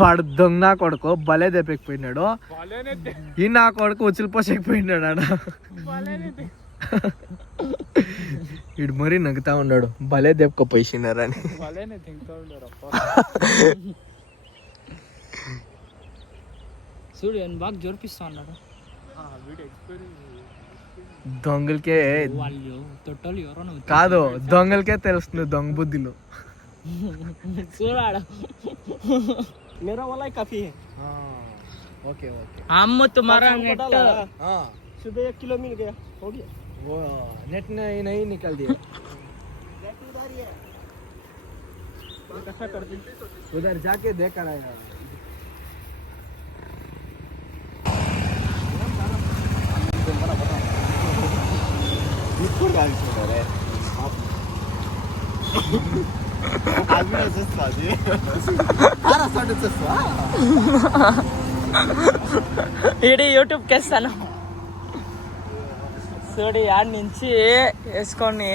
వాడు దొంగ నా కొడుకు భలే తెప్పకపోయినాడు. ఈ నా కొడుకు ఉచిలిపోసేకపోయినాడు ఆడ. ఇడు మరీ నగ్గుతా ఉన్నాడు భలే దెప్పకపోయినారని. చూడు బాగా జోర్పిస్తా ఉన్నాడు. దొంగలకే వాళ్ళు తొట్టలు ఎవరో కాదు, దొంగలకే తెలుస్తుంది దొంగ బుద్ధిలో. చూడాడు मेरा वाला ही काफी है। Okay okay. हम तुम्हारा नेट सुबह 1 किलो मिल गया, हो गया। वो नेट नहीं निकल दिया। उधर ही है, इकट्ठा कर दी। उधर जाके देख कर आया। ఇది యూట్యూబ్ కేస్తాను చూడు యాడ్ నుంచి వేసుకొని